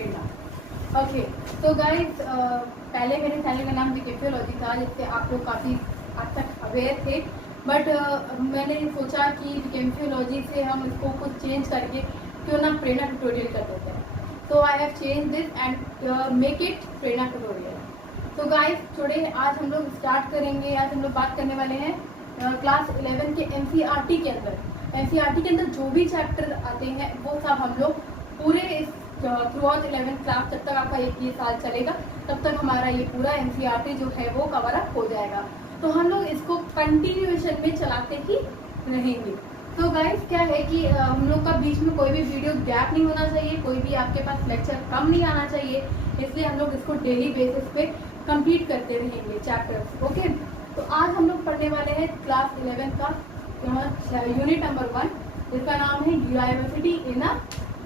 प्रेरणा। Okay, तो guys पहले मेरे चैनल का नाम विकेम्फियोलॉजी था, जिससे आप लोग काफ़ी हद तक अवेयर थे, बट मैंने सोचा कि विकेम्फियोलॉजी से हम इसको कुछ चेंज करके क्यों ना प्रेरणा ट्यूटोरियल कर देते हैं। तो I have change this and make it Prerna tutorial. तो गाइस टुडे आज हम लोग स्टार्ट करेंगे, आज हम लोग बात करने वाले हैं क्लास 11 के एनसीईआरटी के अंदर। एनसीईआरटी के अंदर जो भी चैप्टर आते हैं वो सब हम लोग पूरे इस थ्रू आउट 11th क्लास, जब तक आपका ये साल चलेगा तब तक हमारा ये पूरा एनसीईआरटी जो है वो कवर अप हो जाएगा। तो हम लोग इसको कंटिन्यूएशन में चलाते ही रहेंगे। तो गाइस क्या है कि हम लोग का बीच में कोई भी वीडियो गैप नहीं होना चाहिए, कोई भी आपके पास लेक्चर कम नहीं आना चाहिए, इसलिए हम लोग इसको डेली बेसिस पे कंप्लीट करते रहेंगे चैप्टर्स। ओके, तो आज हम लोग पढ़ने वाले हैं क्लास 11 का यूनिट नंबर 1, जिसका नाम है diversity in a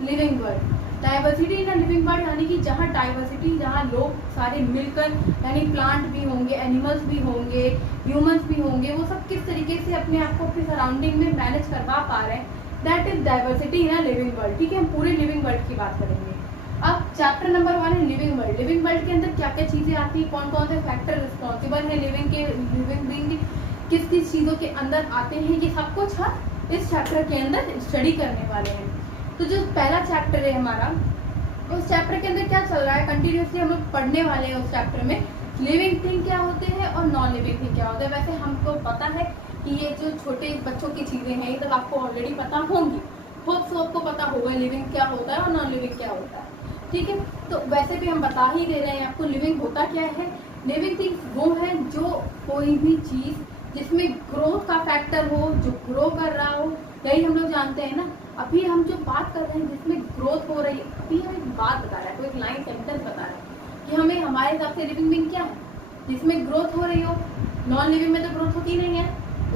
living world. Diversity in a living world यानी कि जहाँ डाइवर्सिटी, जहाँ लोग सारे मिलकर, यानी प्लांट भी होंगे, एनिमल्स भी होंगे, ह्यूमंस भी होंगे, वो सब किस तरीके से अपने आप को अपनी सराउंडिंग में मैनेज करवा पा रहे हैं, that is diversity in a living world. ठीक है, हम पूरे लिविंग वर्ल्ड की बात करेंगे। अब चैप्टर नंबर 1 है लिविंग वर्ल्ड। लिविंग वर्ल्ड के अंदर क्या क्या चीज़ें आती हैं, कौन कौन से फैक्टर रिस्पॉन्सिबल है लिविंग बीइंग, किस किस चीज़ों के अंदर आते हैं, ये सब कुछ हम इस चैप्टर के अंदर स्टडी करने वाले हैं। तो जो पहला चैप्टर है हमारा, उस चैप्टर के अंदर क्या चल रहा है, कंटिन्यूसली हम लोग पढ़ने वाले हैं उस चैप्टर में लिविंग थिंग क्या होते हैं और नॉन लिविंग थिंग क्या होता है। वैसे हमको पता है कि ये जो छोटे बच्चों की चीज़ें हैं ये तो आपको ऑलरेडी पता होंगी, होप सो आपको पता होगा लिविंग क्या होता है और नॉन लिविंग क्या होता है। ठीक है, तो वैसे भी हम बता ही दे रहे हैं आपको लिविंग होता क्या है। लिविंग थिंग्स वो है जो कोई भी चीज़ जिसमें ग्रोथ का फैक्टर हो, जो ग्रो कर रहा हो, यही हम लोग जानते हैं ना। अभी हम जो बात कर रहे हैं जिसमें ग्रोथ हो रही है, अभी हम एक बात बता रहा है, कोई एक लाइन सेंटेंस बता रहा है कि हमें हमारे हिसाब से लिविंग बीइंग क्या है, जिसमें ग्रोथ हो रही हो। नॉन लिविंग में तो ग्रोथ होती नहीं है,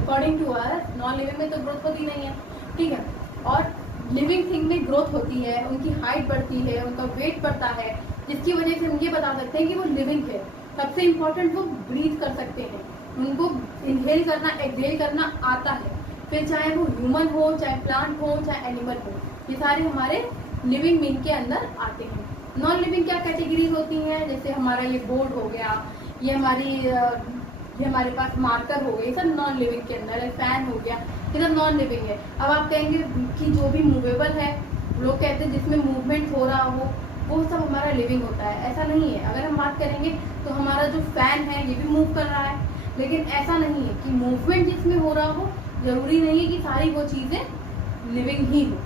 according to us non living में तो ग्रोथ होती नहीं है। ठीक है, और लिविंग थिंग में ग्रोथ होती है, उनकी हाइट बढ़ती है, उनका वेट बढ़ता है, जिसकी वजह से हम ये बता सकते हैं कि वो लिविंग है। सबसे इम्पोर्टेंट वो ब्रीथ कर सकते हैं, उनको इनहेल करना एक्सहेल करना आता है, फिर चाहे वो ह्यूमन हो, चाहे प्लांट हो, चाहे एनिमल हो, ये सारे हमारे लिविंग बीइंग के अंदर आते हैं। नॉन लिविंग क्या कैटेगरीज होती हैं, जैसे हमारा ये बोर्ड हो गया, ये हमारे पास मार्कर हो गए, ये सब नॉन लिविंग के अंदर है। फैन हो गया, ये सब नॉन लिविंग है। अब आप कहेंगे कि जो भी मूवेबल है, लोग कहते हैं जिसमें मूवमेंट हो रहा हो, वो सब हमारा लिविंग होता है। ऐसा नहीं है। अगर हम बात करेंगे तो हमारा जो फैन है ये भी मूव कर रहा है, लेकिन ऐसा नहीं है कि मूवमेंट जिसमें हो रहा हो, जरूरी नहीं है कि सारी वो चीज़ें लिविंग ही हो।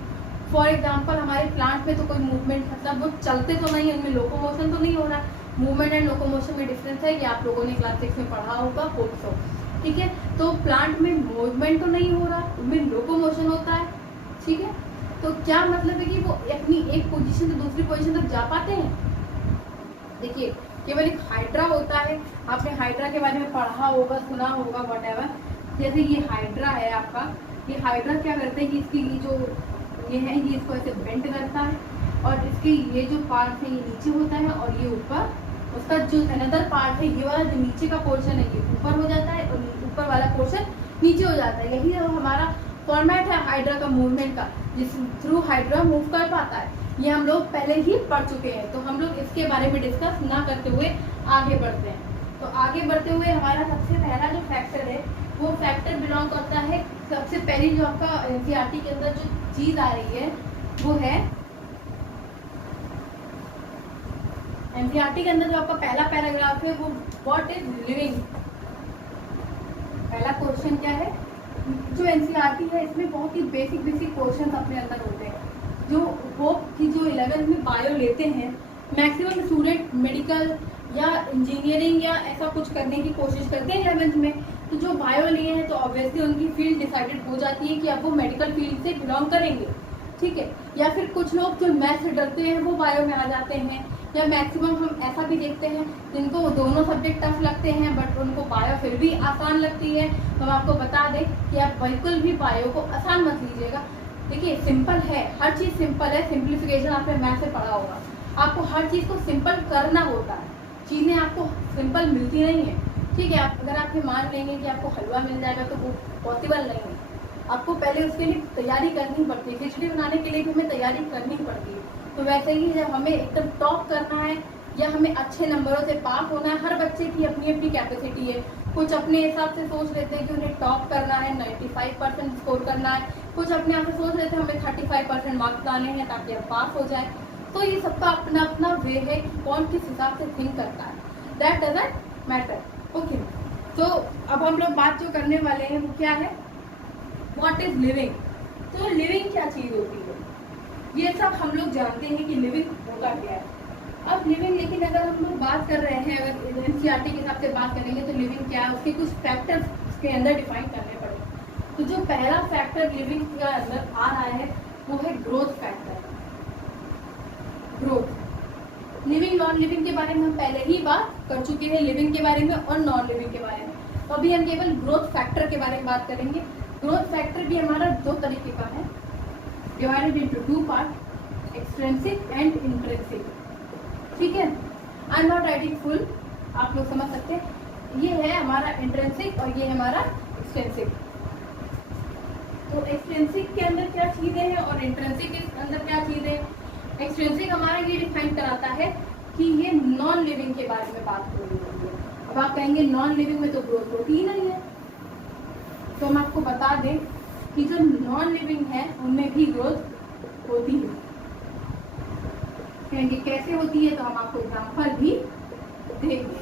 फॉर एग्जाम्पल हमारे प्लांट में तो कोई मूवमेंट, मतलब वो चलते तो नहीं है, उनमें लोकोमोशन तो नहीं हो रहा। मूवमेंट एंड लोकोमोशन में डिफरेंस है, ये आप लोगों ने क्लास 6 में पढ़ा होगा, होप सो। ठीक है, तो प्लांट में मूवमेंट तो नहीं हो रहा, उनमें लोकोमोशन होता है। ठीक है, तो क्या मतलब है कि वो अपनी एक पोजीशन से दूसरी पोजीशन तक जा पाते हैं। देखिए, केवल एक हाइड्रा होता है, आपने हाइड्रा के बारे में पढ़ा होगा, सुना होगा, वट। जैसे ये हाइड्रा है आपका, ये हाइड्रा क्या करते हैं कि इसकी ये है, ये इसको ऐसे बेंड करता है, और इसके ये जो पार्ट है ये नीचे होता है, और ये ऊपर, उसका जो अनदर पार्ट है, ये वाला जो नीचे का पोर्शन है ये ऊपर हो जाता है, और ऊपर वाला पोर्शन नीचे हो जाता है। यही हमारा फॉर्मेट है हाइड्रा का मूवमेंट का, जिस थ्रू हाइड्रा मूव कर पाता है। ये हम लोग पहले ही पढ़ चुके हैं, तो हम लोग इसके बारे में डिस्कस ना करते हुए आगे बढ़ते हैं। तो आगे बढ़ते हुए हमारा सबसे पहला जो फैक्टर है, वो फैक्टर बिलोंग करता है, सबसे पहली जो आपका एनसीईआरटी के अंदर जो चीज आ रही है वो है, एनसीईआरटी के अंदर जो आपका पहला पैराग्राफ है वो व्हाट इज लिविंग। पहला क्वेश्चन क्या है, जो एनसीईआरटी है इसमें बहुत ही बेसिक क्वेश्चन अपने अंदर होते हैं, जो होप की जो 11th में बायो लेते हैं, मैक्सिमम स्टूडेंट मेडिकल या इंजीनियरिंग या ऐसा कुछ करने की कोशिश करते हैं 11th में। तो जो बायो लिए हैं तो ऑब्वियसली उनकी फील्ड डिसाइडेड हो जाती है कि अब वो मेडिकल फील्ड से बिलोंग करेंगे। ठीक है, या फिर कुछ लोग जो मैथ से डरते हैं वो बायो में आ जाते हैं, या मैक्सिमम हम ऐसा भी देखते हैं जिनको दोनों सब्जेक्ट टफ लगते हैं बट उनको बायो फिर भी आसान लगती है। तो हम आपको बता दें कि आप बिल्कुल भी बायो को आसान मत लीजिएगा। देखिए, सिंपल है, हर चीज़ सिंपल है। सिंप्लीफिकेशन आपने मैथ से पढ़ा होगा, आपको हर चीज़ को सिंपल करना होता है, चीज़ें आपको सिंपल मिलती नहीं है। ठीक है, आप अगर आप ये मान लेंगे कि आपको हलवा मिल जाएगा तो वो पॉसिबल नहीं है। आपको पहले उसके लिए तैयारी करनी पड़ती है, खिचड़ी बनाने के लिए भी हमें तैयारी करनी पड़ती है। तो वैसे ही जब हमें एकदम टॉप करना है या हमें अच्छे नंबरों से पास होना है, हर बच्चे की अपनी अपनी कैपेसिटी है। कुछ अपने हिसाब से सोच लेते हैं कि उन्हें टॉप करना है, 95% स्कोर करना है, कुछ अपने आप से सोच लेते हैं हमें 35% मार्क्स लाने हैं ताकि हम पास हो जाए। तो ये सबका अपना अपना वे है कि कौन किस हिसाब से थिंक करता है, दैट डजंट मैटर। ओके, तो अब हम लोग बात जो करने वाले हैं वो क्या है, व्हाट इज लिविंग। तो लिविंग क्या चीज़ होती है, ये सब हम लोग जानते हैं कि लिविंग होता क्या है। अब लिविंग, लेकिन अगर हम लोग बात कर रहे हैं, अगर एनसीईआरटी के हिसाब से बात करेंगे तो लिविंग क्या है, उसके कुछ फैक्टर्स उसके अंदर डिफाइन करने पड़े। तो जो पहला फैक्टर लिविंग के अंदर आ रहा है वो है growth factor. Growth, living non living के बारे में हम पहले ही बात कर चुके हैं, लिविंग के बारे में और नॉन लिविंग के बारे में। तो अभी हम केवल ग्रोथ फैक्टर के बारे में बात करेंगे। ग्रोथ फैक्टर भी हमारा दो तरीके का है, divided into two part, extrinsic and intrinsic. ठीक है, I am not writing full, आप लोग समझ सकते हैं। ये है हमारा इंट्रिंसिक और ये है हमारा एक्सट्रिंसिक। तो एक्सट्रिंसिक के अंदर क्या चीजें हैं और इंट्रिंसिक के अंदर क्या चीजें हैं। एक्सट्रिंसिक हमारा ये डिफाइन कराता है कि ये नॉन लिविंग के बारे में बात हो रही है। अब आप कहेंगे नॉन लिविंग में तो ग्रोथ होती ही नहीं है, तो हम आपको बता दें कि जो नॉन लिविंग है उनमें भी ग्रोथ होती है। कहेंगे कैसे होती है, तो हम आपको एग्जाम्पल भी देंगे।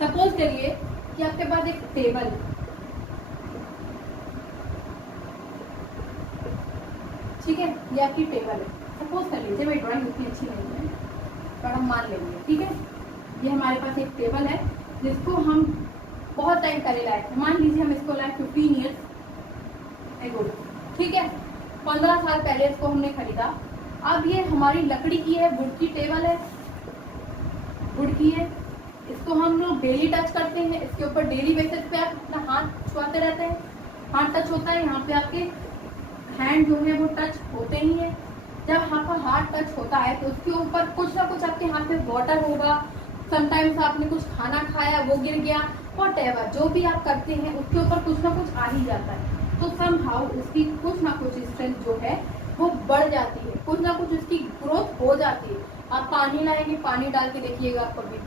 सपोज करिए कि आपके पास एक टेबल है, ठीक है, ये आपकी टेबल है। सपोज कर लीजिए, मेरी ड्राइंग उतनी अच्छी नहीं है पर हम मान लेंगे, ठीक है। ये हमारे पास एक टेबल है जिसको हम बहुत टाइम पहले लाए थे, मान लीजिए हम इसको लाए 15 ईयर्स एगो, ठीक है, 15 साल पहले इसको हमने खरीदा। अब ये हमारी लकड़ी की है, वुड की टेबल है, वुड की है, इसको हम लोग डेली टच करते हैं, इसके ऊपर डेली बेसिस पे आप अपना हाथ छुआते रहते हैं, हाथ टच होता है, यहाँ पे आपके हैंड जो है वो टच होते ही है। जब आपका हाथ टच होता है तो उसके ऊपर कुछ ना कुछ आपके हाथ पे वाटर होगा, समटाइम्स आपने कुछ खाना खाया वो गिर गया, व्हाटएवर जो भी आप करते हैं उसके ऊपर कुछ ना कुछ आ ही जाता है। तो समहाउ उसकी कुछ ना कुछ स्ट्रेंथ जो है वो बढ़ जाती है, कुछ ना कुछ उसकी ग्रोथ हो जाती है। आप पानी लाएंगे, पानी डाल के देखिएगा आप कभी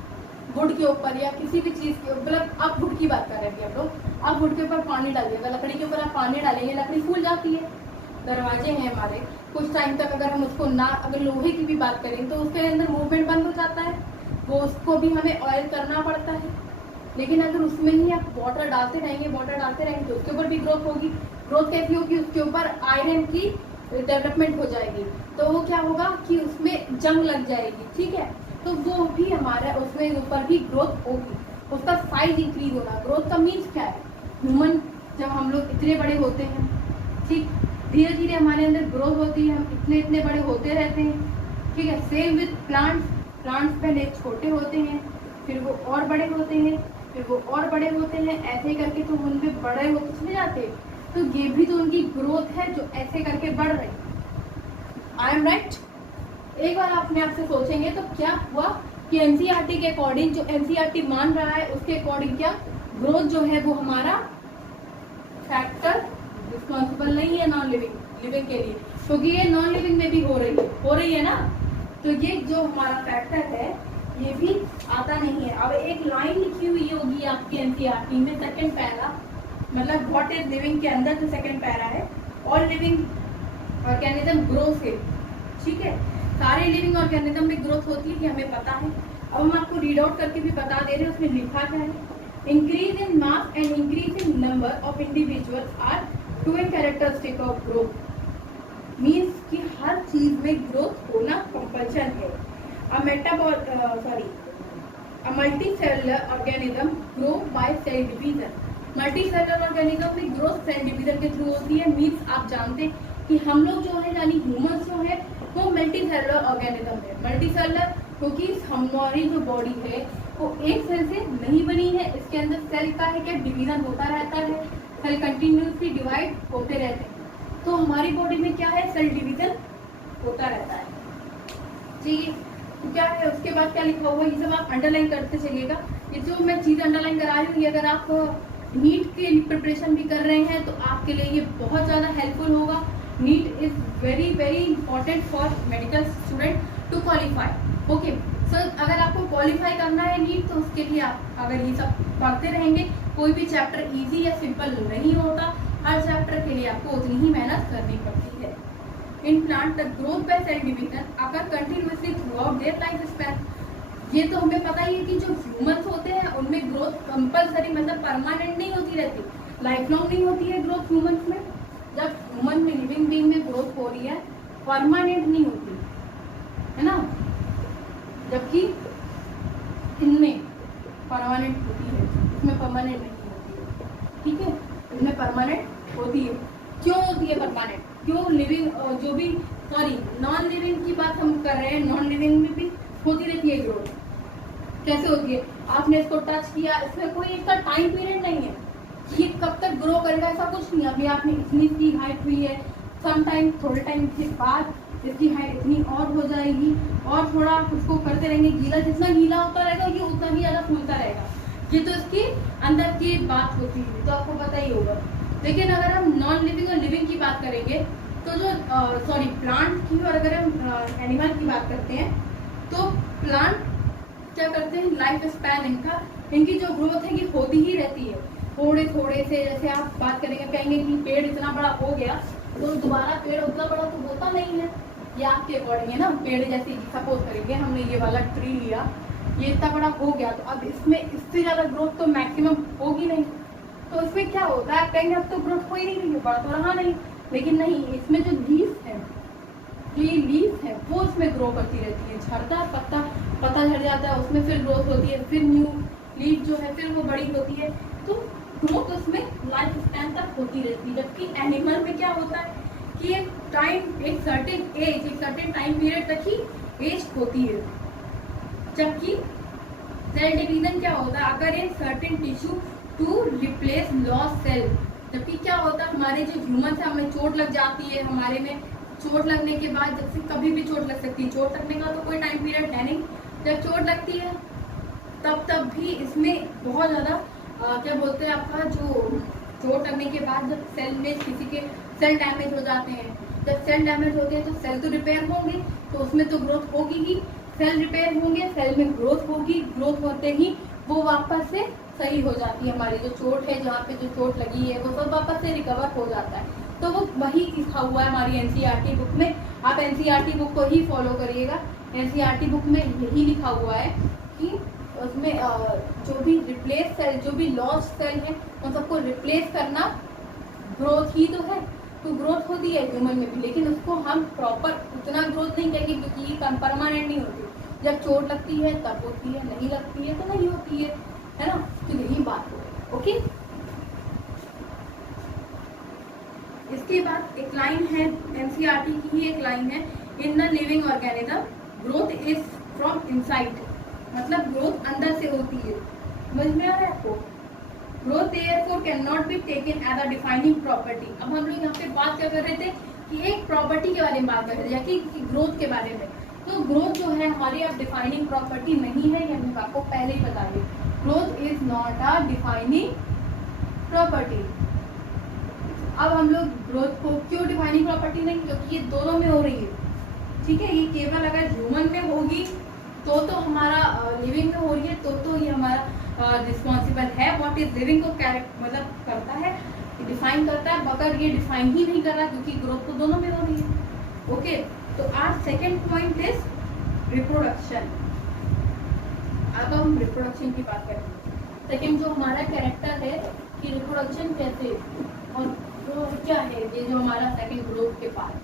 वुड के ऊपर या किसी भी चीज के, मतलब आप वुड की बात कर रहे हैं हम लोग, आप वुड के ऊपर पानी डालिएगा, लकड़ी के ऊपर आप पानी डालेंगे, लकड़ी फूल जाती है। दरवाजे हैं हमारे, कुछ टाइम तक अगर हम उसको ना, अगर लोहे की भी बात करें तो उसके अंदर मूवमेंट बंद हो जाता है, वो उसको भी हमें ऑयल करना पड़ता है। लेकिन अगर उसमें ही आप वाटर डालते रहेंगे, वाटर डालते रहेंगे तो उसके ऊपर भी ग्रोथ होगी। ग्रोथ कैसी होगी, उसके ऊपर आयरन की डेवलपमेंट हो जाएगी, तो वो क्या होगा कि उसमें जंग लग जाएगी, ठीक है, तो वो भी हमारा उसमें ऊपर भी ग्रोथ होगी, उसका साइज इंक्रीज होगा। ग्रोथ का मीन्स क्या है, ह्यूमन जब हम लोग इतने बड़े होते हैं, ठीक, धीरे धीरे हमारे अंदर ग्रोथ होती है, हम इतने इतने बड़े होते रहते हैं, ठीक है। सेम विद प्लांट्स, प्लांट्स पहले छोटे होते हैं, फिर वो और बड़े होते हैं, फिर वो और बड़े होते हैं, ऐसे करके तो उनमें बड़े होते चले जाते हैं। तो ये भी तो उनकी ग्रोथ है जो ऐसे करके बढ़ रही है। I am right. एक बार अपने आप से सोचेंगे तो क्या हुआ कि एनसीईआरटी के अकॉर्डिंग, जो एनसीईआरटी मान रहा है उसके अकॉर्डिंग क्या ग्रोथ जो है वो हमारा फैक्टर रिस्पॉन्सिबल नहीं है नॉन लिविंग लिविंग के लिए, क्योंकि ये नॉन लिविंग में भी हो रही है ना। तो ये जो हमारा फैक्टर है ये भी आता नहीं है। अब एक लाइन लिखी हुई होगी आपके एनसीईआरटी में, सेकंड पैरा, मतलब व्हाट इज लिविंग के अंदर जो सेकंड पैरा है, ऑल लिविंग ऑर्गेनिज्म ग्रो से, ठीक है, सारे लिविंग ऑर्गेनिज्म में ग्रोथ होती है, हमें पता है। अब हम आपको रीड आउट करके भी बता दे रहे हैं, उसमें लिखा क्या है, increase in mass and increase in number of individuals are two characteristic of growth. Means कि हर चीज में ग्रोथ होना कंपल्सन है। A multicellular organism grow by cell division. Multicellular organism में ग्रोथ सेल डिवीजन के थ्रू होती है। मीन्स आप जानते हैं कि हम लोग जो है यानी ह्यूमंस जो है वो मल्टीसेलर ऑर्गेनिज्म है। मल्टीसेलर क्योंकि हमारी जो बॉडी है वो एक सेल से नहीं बनी है, इसके अंदर सेल का है क्या डिवीजन होता रहता है, सेल कंटिन्यूसली डिवाइड होते रहते हैं। तो हमारी बॉडी में क्या है, सेल डिवीजन होता रहता है, ठीक है। तो क्या है उसके बाद क्या लिखा हुआ, ये सब आप अंडरलाइन करते चलिएगा। ये जो मैं चीज़ अंडरलाइन करा रही हूँ, ये अगर आप नीट के प्रिपरेशन भी कर रहे हैं तो आपके लिए ये बहुत ज़्यादा हेल्पफुल होगा। NEET is very very important for medical student to qualify. Okay sir, अगर आपको क्वालिफाई करना है नीट, तो उसके लिए आप अगर ये सब पढ़ते रहेंगे, कोई भी चैप्टर इजी या सिंपल नहीं होता, हर चैप्टर के लिए आपको उतनी ही मेहनत करनी पड़ती है। In plant the growth by cell division occur continuously throughout their life span. ये तो हमें पता ही है कि जो ह्यूमंस होते हैं उनमें ग्रोथ कंपलसरी मतलब परमानेंट नहीं होती रहती, लाइफ लॉन्ग नहीं होती है ग्रोथ ह्यूमंस में। जब ह्यूमन में लिविंग बीइंग में ग्रोथ हो रही है परमानेंट नहीं होती है ना, जबकि इनमें परमानेंट होती है, इसमें परमानेंट नहीं होती है। ठीक है, इसमें परमानेंट होती है। क्यों होती है परमानेंट? क्यों? लिविंग जो भी सॉरी नॉन लिविंग की बात हम कर रहे हैं, नॉन लिविंग में भी होती रहती है ग्रोथ। कैसे होती है? आपने इसको टच किया, इसमें कोई इसका टाइम पीरियड नहीं है कि कब तक ग्रो करेगा, ऐसा कुछ नहीं। अभी आपने इतनी की हाइट हुई है, सम टाइम थोड़े टाइम के बाद इसकी हाइट इतनी और हो जाएगी, और थोड़ा उसको करते रहेंगे गीला, जितना गीला होता रहेगा ये उतना ही ज़्यादा फूलता रहेगा। ये तो इसकी अंदर की बात होती है, तो आपको पता ही होगा। लेकिन अगर हम नॉन लिविंग और लिविंग की बात करेंगे, तो जो सॉरी प्लांट की, और अगर हम एनिमल की बात करते हैं, तो प्लांट क्या करते हैं, लाइफ स्पैन इनकी जो ग्रोथ है ये होती ही रहती है थोड़े थोड़े से। जैसे आप बात करेंगे, कहेंगे कि पेड़ इतना बड़ा हो गया तो दोबारा पेड़ उतना बड़ा तो होता नहीं है, ये आपके अकॉर्डिंग है ना। पेड़ जैसे सपोज करेंगे हमने ये वाला ट्री लिया, ये इतना बड़ा हो गया, तो अब इसमें इससे ज़्यादा ग्रोथ तो मैक्सिमम होगी नहीं। तो इसमें क्या होता है, कहेंगे अब तो ग्रोथ हो ही नहीं रही है, बड़ा तो रहा नहीं। लेकिन नहीं, इसमें जो लीव्स है, जो ये लीव्स है वो इसमें ग्रो करती रहती है। झड़ता है पत्ता झड़ जाता है, उसमें फिर ग्रोथ होती है, फिर न्यू लीफ जो है फिर वो बड़ी होती है। तो ग्रोथ उसमें लाइफ स्पैन तक होती रहती है। जबकि एनिमल में क्या होता है कि एक टाइम, एक सर्टेन एज, एक सर्टेन टाइम पीरियड तक ही एज होती है। जबकि सेल डिवीजन क्या होता है, अगर in certain tissue to replace loss cell. जबकि क्या होता है, हमारे जो ह्यूमन है, हमें चोट लग जाती है, हमारे में चोट लगने के बाद, जब से कभी भी चोट लग सकती है, चोट लगने का तो कोई टाइम पीरियड है नहीं। जब चोट लगती है तब भी इसमें बहुत ज़्यादा क्या बोलते हैं, आपका जो चोट लगने के बाद जब सेल में किसी के सेल डैमेज हो जाते हैं, जब सेल डैमेज होते हैं तो सेल तो रिपेयर होंगे, तो उसमें तो ग्रोथ होगी ही। सेल रिपेयर होंगे, सेल में ग्रोथ होगी, ग्रोथ होते ही वो वापस से सही हो जाती है। हमारी जो चोट है, जहाँ पे जो चोट लगी है, वो सब वापस से रिकवर हो जाता है। तो वो वही लिखा हुआ है हमारी एनसीईआरटी बुक में। आप एनसीईआरटी बुक को ही फॉलो करिएगा। एनसीईआरटी बुक में यही लिखा हुआ है कि उसमें जो भी रिप्लेस सेल, जो भी लॉस सेल है, उन सबको रिप्लेस करना ग्रोथ ही तो है। तो ग्रोथ होती है ह्यूमन में भी, लेकिन उसको हम प्रॉपर उतना ग्रोथ नहीं कहेंगे क्योंकि ये परमानेंट नहीं होती। जब चोट लगती है तब होती है, नहीं लगती है तो नहीं होती है ना। तो यही बात हो। ओके, इसके बाद एक लाइन है, एनसीईआरटी की ही एक लाइन है, in the living organism growth is from inside. मतलब ग्रोथ अंदर से होती है। समझ में आ रहा है आपको? Growth therefore can not be taken as a defining property. अब हम लोग यहाँ पे बात क्या कर रहे थे कि एक प्रॉपर्टी के बारे में बात कर रहे थे, या कि ग्रोथ के बारे में। तो ग्रोथ जो है हमारी अब डिफाइनिंग प्रॉपर्टी नहीं है, ये हमने आपको पहले ही बता दिया। Growth is not a defining property. अब हम लोग ग्रोथ को क्यों डिफाइनिंग प्रॉपर्टी नहीं, क्योंकि ये दोनों में हो रही है। ठीक है, ये केवल अगर ह्यूमन में होगी तो हमारा लिविंग में हो रही है तो ये हमारा रिस्पॉन्सिबल है। व्हाट इज लिविंग को मतलब करता है, डिफाइन करता है, मगर ये डिफाइन ही नहीं कर रहा क्योंकि ग्रोथ तो दोनों में हो रही है। ओके, तो आज सेकेंड पॉइंट इज रिप्रोडक्शन। अब हम रिप्रोडक्शन की बात करेंगे। सेकेंड जो हमारा कैरेक्टर है कि रिप्रोडक्शन कैसे और तो क्या है, ये जो हमारा सेकंड ग्रोथ के बाद।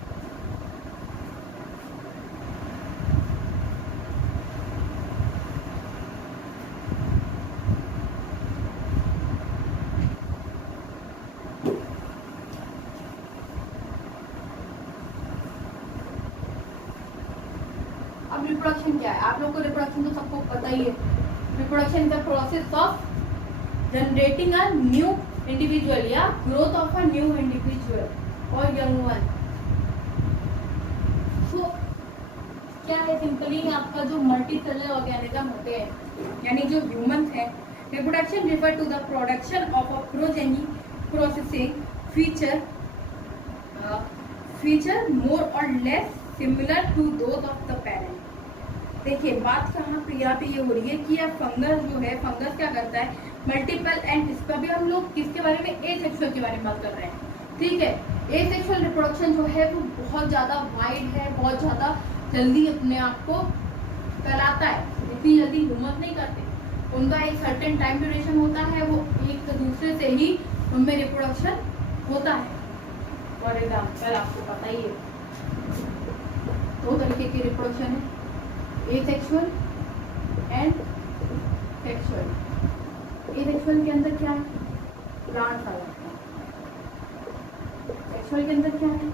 अब रिप्रोडक्शन क्या है, आप लोग को रिप्रोडक्शन तो सबको पता ही है। Reproduction is the process of generating a new individual या growth of a new individual और यंग वन। तो क्या है, सिंपली आपका जो मल्टी सेलुलर ऑर्गेनिज्म होते हैं, यानी जो ह्यूमंस हैं, reproduction refer to the production of a progeny processing feature feature more or less similar to those of the parent. देखिए बात कहाँ पे यहाँ पे ये हो रही है कि यार फंगस जो है, फंगस क्या करता है, मल्टीपल एंड इस पर भी हम लोग किसके बारे में, एसेक्सुअल के बारे में बात कर रहे हैं, ठीक है। एसेक्सुअल रिप्रोडक्शन जो है वो बहुत ज़्यादा वाइड है, बहुत ज़्यादा जल्दी अपने आप को फैलाता है, इतनी जल्दी हिम्मत नहीं करते, उनका एक सर्टेन टाइम ड्यूरेशन होता है, वो एक दूसरे से ही उनमें रिप्रोडक्शन होता है। फॉर एग्जाम्पल आपको पता ही है दो तरीके की रिप्रोडक्शन है, एसेक्सुअल एंड सेक्सुअल। एसेक्सुअल के अंदर क्या है, प्लांट्स आ जाते हैं, सेक्सुअल के अंदर क्या है,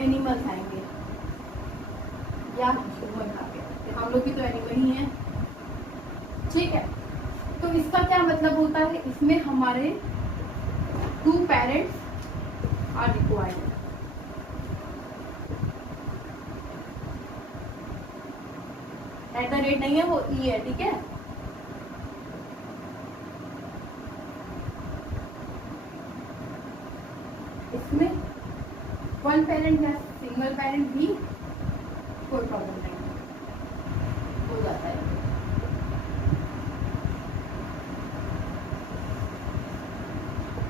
एनिमल्स आएंगे या ह्यूमन आएंगे, हम लोग भी तो एनिमल ही हैं, ठीक है। तो इसका क्या मतलब होता है, इसमें हमारे 2 parents are required. At the rate नहीं है, वो ई है, ठीक है। इसमें 1 पेरेंट या सिंगल पेरेंट भी कोई प्रॉब्लम नहीं है, हो जाता है।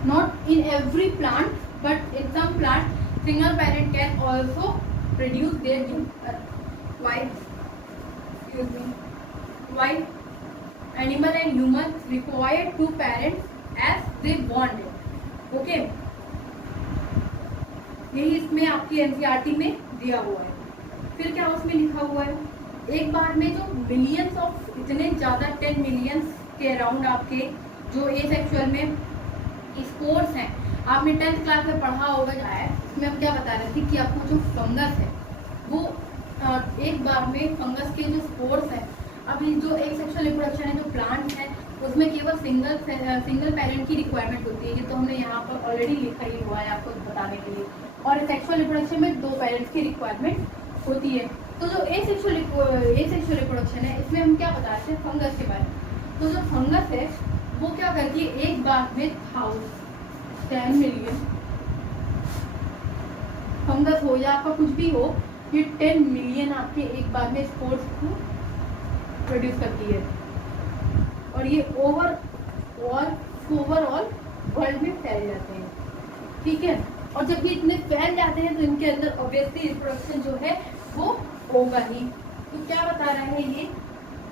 Not in every plant, but in some plants, single parent can also produce their young. Why? Excuse me. Why? Animal and human require 2 parents as they want it. Okay. यही इसमें आपकी एनसीईआरटी में दिया हुआ है। फिर क्या उसमें लिखा हुआ है, एक बार में जो मिलियंस ऑफ, इतने ज़्यादा 10 मिलियंस के अराउंड आपके जो एसेक्सुअल में स्पोर्स हैं, आपने 10th क्लास में पढ़ा होगा जाए, इसमें हम क्या बता रहे थे कि आपको जो फंगस है वो एक बार में फंगस के जो स्पोर्स हैं, अभी जो एक सेक्सुअल रिप्रोडक्शन है, जो प्लांट है उसमें केवल सिंगल पेरेंट की रिक्वायरमेंट होती है, ये तो हमने यहाँ पर ऑलरेडी लिखा ही हुआ है आपको बताने के लिए। और सेक्सुअल रिप्रोडक्शन में 2 पेरेंट्स की रिक्वायरमेंट होती है। तो जो एसेक्सुअल रिप्रोडक्शन है, इसमें हम क्या बता रहे थे, फंगस के बारे में। तो जो फंगस है वो क्या करती है, एक बार में 10 मिलियन फंगस हो या आपका कुछ भी हो, ये 10 मिलियन आपके एक बार में स्पोर्स को प्रोड्यूस करती है, और ये ओवरऑल वर्ल्ड में फैल जाते हैं, ठीक है। और जब ये इतने फैल जाते हैं तो इनके अंदर ऑब्वियसली रिप्रोडक्शन जो है वो होगा ही। तो क्या बता रहा है ये,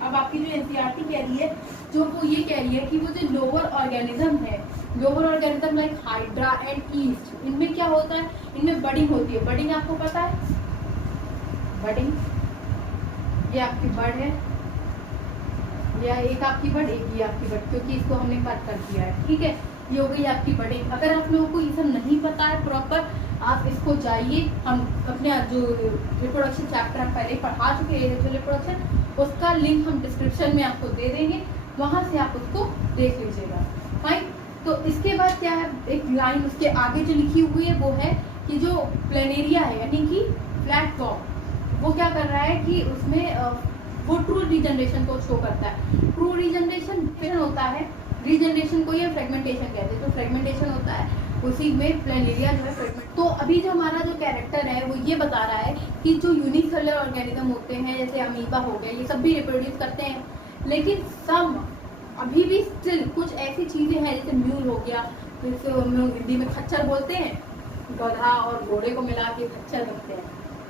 अब आपकी जो एनसीईआरटी कह रही है, जो वो ये कह रही है कि वो जो लोअर ऑर्गेनिज्म है, lower organism like hydra and east, इनमें क्या होता है, इनमें बडिंग होती है। बडिंग आपको पता है, बडिंग ये आपकी बड है, या एक आपकी बड, एक ये आपकी बड, क्योंकि इसको हमने कट कर दिया है, ठीक है। ये हो गई आपकी बडिंग। अगर आप लोगों को ये सब नहीं पता है प्रॉपर, आप इसको जाइए, हम अपने जो रिप्रोडक्शन चैप्टर हम पहले पढ़ा चुके हैं जो रिप्रोडक्शन, उसका लिंक हम डिस्क्रिप्शन में आपको दे देंगे, वहाँ से आप उसको देख लीजिएगा, फाइन। तो इसके बाद क्या है, एक लाइन उसके आगे जो लिखी हुई है वो है कि जो प्लेनेरिया है यानी कि फ्लैट फॉर्म, वो क्या कर रहा है कि उसमें वो ट्रू रीजनरेशन को शो करता है। ट्रू रीजनरेशन फिर होता है, रीजनरेशन को ये फ्रेगमेंटेशन कहते हैं, तो फ्रेगमेंटेशन होता है उसी में प्लेनेरिया जो है फ्रेगमेंट। तो अभी जो हमारा जो कैरेक्टर है वो ये बता रहा है कि जो यूनिसेलुलर ऑर्गेनिज्म होते हैं जैसे अमीबा हो गए, ये सब भी रिप्रोड्यूस करते हैं, लेकिन सम अभी भी स्टिल कुछ ऐसी चीज़ें हैं जैसे म्यूल हो गया, जिससे हम लोग हिंदी में खच्चर बोलते हैं, गधा और घोड़े को मिला के खच्चर बनते हैं,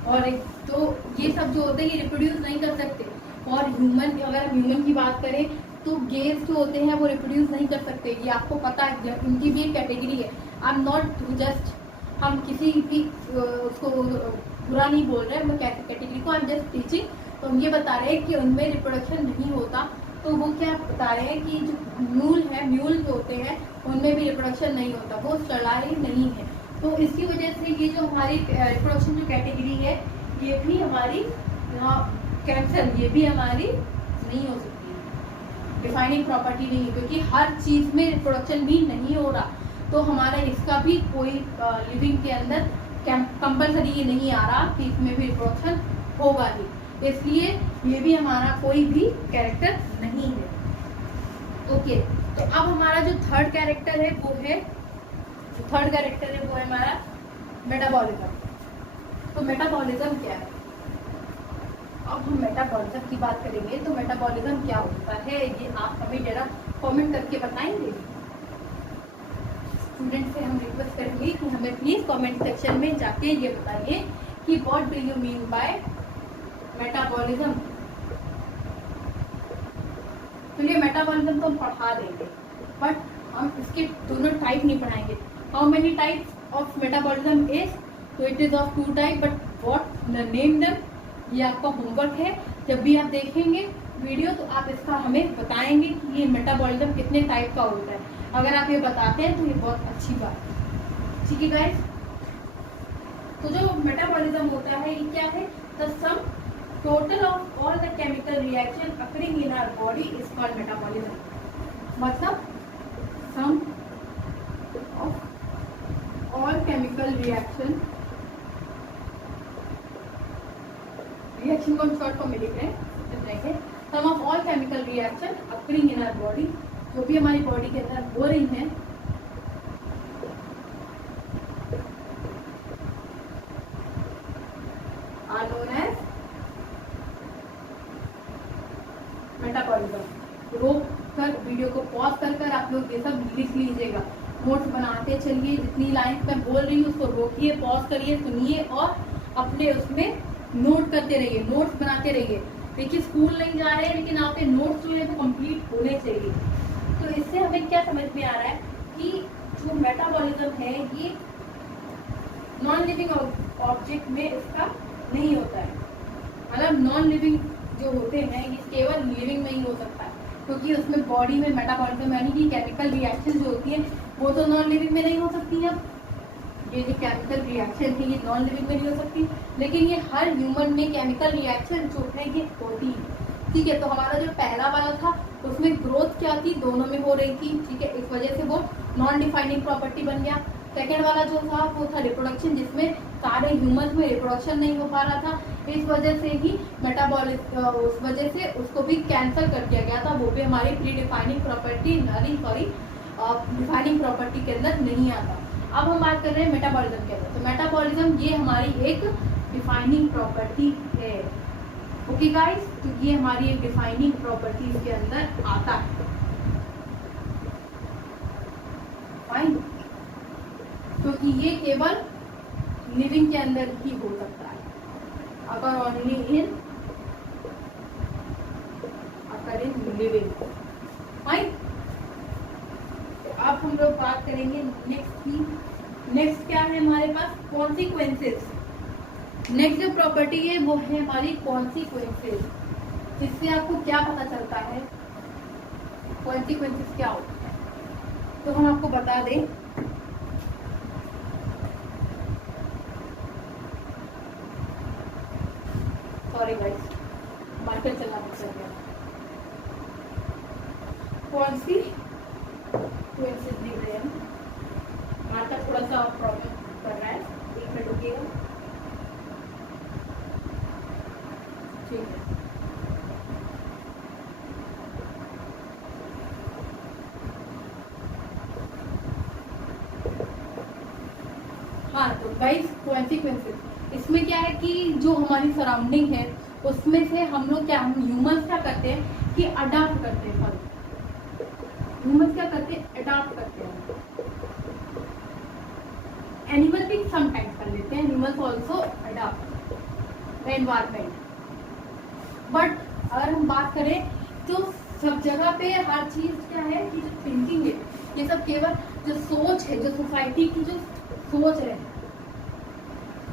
और एक तो ये सब जो होते हैं ये रिप्रोड्यूस नहीं कर सकते। और ह्यूमन, अगर हम ह्यूमन की बात करें तो गेज जो होते हैं वो रिप्रोड्यूस नहीं कर सकते, ये आपको पता है, इनकी भी एक कैटेगरी है। आई एम नॉट जस्ट, हम किसी भी उसको बुरा नहीं बोल रहे हैं, मैं कैटेगरी को आई एम जस्ट टीचिंग। तो हम ये बता रहे हैं कि उनमें रिप्रोडक्शन नहीं होता, तो वो क्या बता रहे हैं कि जो म्यूल है, म्यूल जो होते हैं उनमें भी रिप्रोडक्शन नहीं होता, वो चढ़ाई नहीं है। तो इसकी वजह से ये जो हमारी रिप्रोडक्शन जो कैटेगरी है ये भी हमारी कैंसर, ये भी हमारी नहीं हो सकती, डिफाइनिंग प्रॉपर्टी नहीं है, क्योंकि हर चीज़ में रिप्रोडक्शन भी नहीं हो रहा, तो हमारा इसका भी कोई लिविंग के अंदर कंपलसरी ये नहीं आ रहा कि इसमें भी रिप्रोडक्शन होगा ही, इसलिए ये भी हमारा कोई भी कैरेक्टर नहीं है। ओके, तो अब हमारा जो थर्ड कैरेक्टर है वो है, जो थर्ड कैरेक्टर है वो है हमारा मेटाबॉलिज्म। तो मेटाबॉलिज्म क्या है? अब हम मेटाबॉलिज्म की बात करेंगे तो मेटाबॉलिज्म क्या होता है ये आप हमें जरा कमेंट करके बताएंगे। स्टूडेंट से हम रिक्वेस्ट करेंगे कि हमें प्लीज कमेंट सेक्शन में जाके ये बताइए कि what do you mean by metabolism. तो ये मेटाबॉलिज्म तो हम पढ़ा देंगे, बट हम इसके दोनों टाइप नहीं पढ़ाएंगे। How many types of metabolism is? तो it is of 2 type, but what name them ये आपका होमवर्क है। जब भी आप देखेंगे वीडियो तो आप इसका हमें बताएंगे कि ये मेटाबॉलिज्म कितने टाइप का होता है। अगर आप ये बताते हैं तो ये बहुत अच्छी बात है। ठीक है गाइस, तो जो मेटाबॉलिज्म होता है ये क्या है? The sum total of all the chemical reaction occurring in our body is called metabolism. मतलब sum of all chemical reaction को हम शॉर्ट फॉर्म में लिख रहे हैं। Sum of all chemical reaction occurring in our body, जो भी हमारी बॉडी के अंदर हो रही हैं आर नोन एज मेटाबॉलिज्म। रोक कर वीडियो को पॉज कर आप लोग ये सब लिख लीजिएगा, नोट्स बनाते चलिए। जितनी लाइन मैं बोल रही हूँ उसको रोकिए, पॉज करिए, सुनिए और अपने उसमें नोट करते रहिए, नोट्स बनाते रहिए। देखिए स्कूल नहीं जा रहे हैं लेकिन आपके नोट्स जो है वो कंप्लीट होने चाहिए। तो इससे हमें क्या समझ में आ रहा है कि जो मेटाबॉलिज्म है ये नॉन लिविंग ऑब्जेक्ट में इसका नहीं होता है। मतलब नॉन लिविंग जो होते हैं ये केवल लिविंग में ही हो सकता है, क्योंकि उसमें बॉडी में मेटाबॉलिज्म यानी कि केमिकल रिएक्शन जो होती है वो तो नॉन लिविंग में नहीं हो सकती है। ये जो केमिकल रिएक्शन है ये नॉन लिविंग में नहीं हो सकती, लेकिन ये हर ह्यूमन में केमिकल रिएक्शन जो है ये होती है। ठीक है, तो हमारा जो पहला वाला था उसमें ग्रोथ क्या थी? दोनों में हो रही थी। ठीक है, इस वजह से वो नॉन डिफाइनिंग प्रॉपर्टी बन गया। सेकेंड वाला जो था वो था रिप्रोडक्शन, जिसमें सारे ह्यूमंस में रिप्रोडक्शन नहीं हो पा रहा था, इस वजह से ही मेटाबॉलिज्म उस वजह से उसको भी कैंसिल कर दिया गया था। वो भी हमारी pre defining property defining property के अंदर नहीं आता। अब हम बात कर रहे हैं मेटाबॉलिज्म के अंदर। तो मेटाबॉलिज्म ये हमारी एक डिफाइनिंग प्रॉपर्टी है। ओके गाइस, तो ये हमारी एक डिफाइनिंग प्रॉपर्टीज के अंदर आता है। फाइन, क्योंकि ये केवल लिविंग के अंदर ही हो सकता है। अगर ओनली इन लिविंग। फाइन, अब हम लोग बात करेंगे नेक्स्ट की। नेक्स्ट क्या है हमारे पास? कॉन्सिक्वेंसेस। नेक्स्ट जो प्रॉपर्टी है वो है हमारी कॉन्सिक्वेंसेस। इससे आपको क्या पता चलता है कॉन्सिक्वेंसेस क्या होता है? तो हम आपको बता दें, सॉरी गाइस मार्कर चलना पड़ गया। कॉन्सिक्वेंसेस लिख रहे हैं, मार्कर थोड़ा सा प्रॉब्लम कर रहा है, एक मिनट रुकिएगा। ठीक है, हाँ तो गाइस कॉन्सिक्वेंसेस इसमें क्या है कि जो हमारी सराउंडिंग है उसमें से हम लोग क्या, हम ह्यूमंस क्या करते हैं कि अडॉप्ट करते हैं। ह्यूमंस क्या करते हैं? अडॉप्ट करते हैं। एनिमल भी समटाइम्स कर लेते हैं, animals also adopt the environment. But अगर हम बात करें तो सब जगह पे हर चीज क्या है कि जो थिंकिंग है ये सब केवल जो सोच है, जो सोसाइटी की जो सोच है,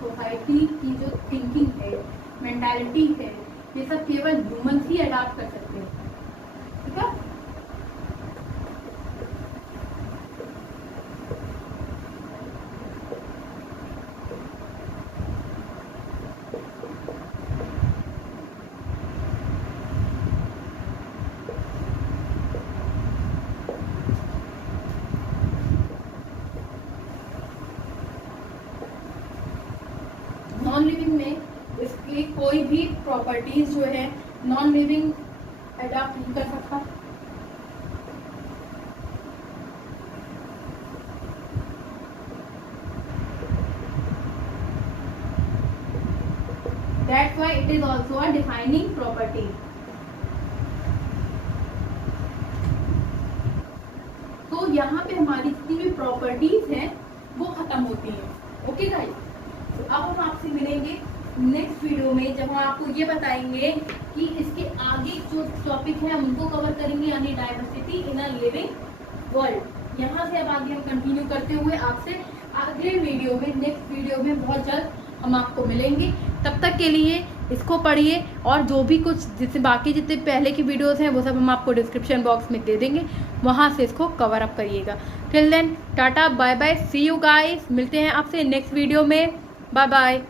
सोसाइटी की जो थिंकिंग है, मेंटालिटी है, ये सब केवल ह्यूमंस ही अडॉप्ट कर सकते हैं। ठीक है, नॉन लिविंग में इसकी कोई भी प्रॉपर्टीज जो है नॉन लिविंग अडॉप्ट नहीं कर सकता। It is also a defining property. तो यहाँ पे हमारी जितनी भी प्रॉपर्टीज हैं वो खत्म होती हैं। ओके गाइस, तो अब हम आपसे मिलेंगे नेक्स्ट वीडियो में, जब हम आपको ये बताएंगे कि इसके आगे जो टॉपिक है हम उनको कवर करेंगे, यानी diversity in a living world. यहाँ से अब आगे हम कंटिन्यू करते हुए आपसे अगले वीडियो में, नेक्स्ट वीडियो में बहुत जल्द हम आपको मिलेंगे। तब तक के लिए इसको पढ़िए, और जो भी कुछ जितने बाकी जितने पहले की वीडियोस हैं वो सब हम आपको डिस्क्रिप्शन बॉक्स में दे देंगे, वहाँ से इसको कवर अप करिएगा। Till then tata bye bye, see you guys, मिलते हैं आपसे नेक्स्ट वीडियो में, बाय बाय।